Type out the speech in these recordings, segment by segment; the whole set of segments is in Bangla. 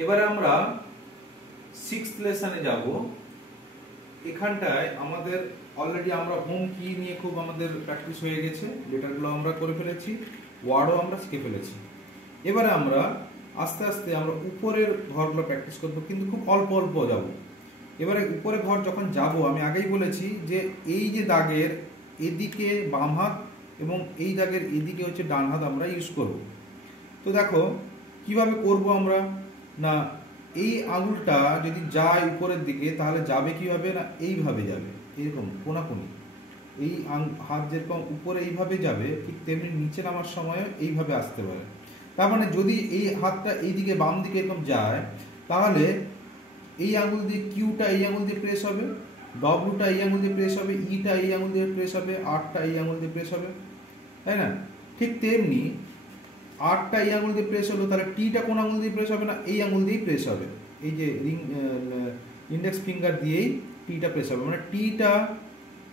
এবারে আমরা 6th লেসনে যাব। এখানটায় আমাদের অলরেডি আমরা হোম কি নিয়ে খুব আমাদের প্র্যাকটিস হয়ে গেছে, লেটারগুলো আমরা করে ফেলেছি, ওয়ার্ডও আমরা শিখে ফেলেছি। এবারে আমরা আস্তে আস্তে আমরা উপরের ঘরগুলো প্র্যাকটিস করব, কিন্তু খুব অল্প অল্প যাব। এবারে উপরে ঘর যখন যাব, আমি আগেই বলেছি যে এই যে দাগের এদিকে বাম হাত এবং এই দাগের এদিকে হচ্ছে ডান হাত আমরা ইউজ করব। তো দেখো কিভাবে করব আমরা, না এই আঙুলটা যদি যায় উপরের দিকে তাহলে যাবে কিভাবে, না এইভাবে যাবে, এরকম কোনাকুনি। এই হাত যেরকম উপরে এইভাবে যাবে, ঠিক তেমনি নিচে নামার সময় এইভাবে আসতে পারে। তার মানে যদি এই হাতটা এইদিকে বাম দিকে এরকম যায়, তাহলে এই আঙুল দিয়ে কিউটা এই আঙুল দিয়ে প্রেস হবে, ডব্লুটা এই আঙুল দিয়ে প্রেস হবে, ইটা এই আঙুল দিয়ে প্রেস হবে, আরটা এই আঙুল দিয়ে প্রেস হবে, তাই না? ঠিক তেমনি আরটা এই আঙুল দিয়ে প্রেস হলো, তাহলে টিটা কোন আঙুল দিয়ে প্রেস হবে, না এই আঙুল দিয়েই প্রেস হবে। এই যে ইন্ডেক্স ফিঙ্গার দিয়েই টিটা প্রেস হবে, মানে টিটা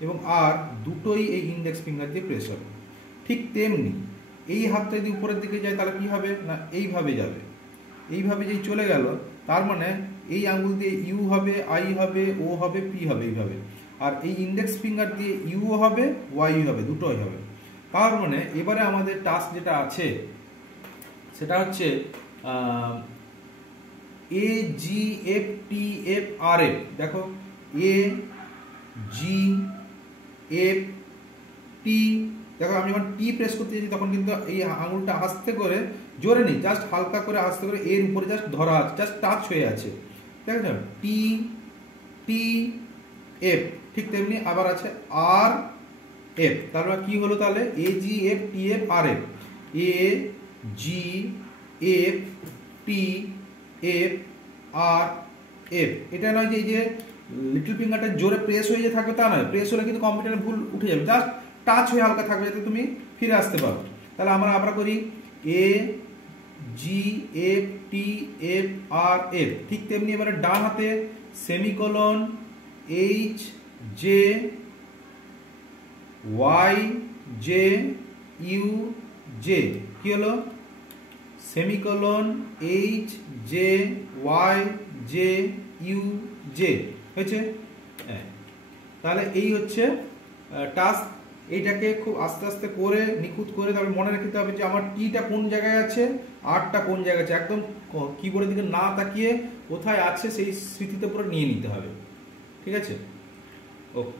এবং আর দুটোই এই ইন্ডেক্স ফিঙ্গার দিয়ে প্রেস হবে। ঠিক তেমনি এই হাতটা যদি উপরের দিকে যায় তাহলে কি হবে, না এইভাবে যাবে। এইভাবে যেই চলে গেল, তার মানে এই আঙুল দিয়ে ইউ হবে, আই হবে, ও হবে, পি হবে, এইভাবে। আর এই ইন্ডেক্স ফিঙ্গার দিয়ে ইউ হবে, ওয়াই হবে, দুটোই হবে। তার মানে এবারে আমাদের টাস্ক যেটা আছে সেটা হচ্ছে এ G F T F R F. দেখো এ জি এফ টি, দেখো আমি যখন টি প্রেস করতে যাচ্ছি তখন কিন্তু এই আঙুলটা আস্তে করে, জোরে নেই, জাস্ট হালকা করে আস্তে করে এর উপরে জাস্ট ধরা আছে, জাস্ট টাচ হয়ে আছে, ঠিক আছে? টি টি এফ। ঠিক তেমনি আবার আছে আর এফ। তারপর কি হলো তাহলে, এ G F T F R F, এ G F T F R F. এটা নয় যে এই যে লিটল ফিঙ্গারটা জোরে প্রেস হয়ে যে থাকবে তা নয়, প্রেস হলে কিন্তু কম্পিউটারে ভুল উঠে যাবে, জাস্ট টাচ হয়ে হালকা থাকবে যাতে তুমি ফিরে আসতে পারো। তাহলে আমরা আবার করি A G F T F R F. ঠিক তেমনি এবারে ডান হাতে semicolon H J Y J U J. কি হলো, semicolon H J Y J U J হয়েছে। তাহলে এই হচ্ছে টাস্ক। এইটাকে খুব আস্তে আস্তে করে নিখুঁত করে তারপরে মনে রাখতে হবে যে আমার টিটা কোন জায়গায় আছে, আরটা কোন জায়গায় আছে, একদম কিবোর্ডের দিকে না তাকিয়ে কোথায় আছে সেই স্মৃতিতে পুরো নিয়ে নিতে হবে। ঠিক আছে? ওকে।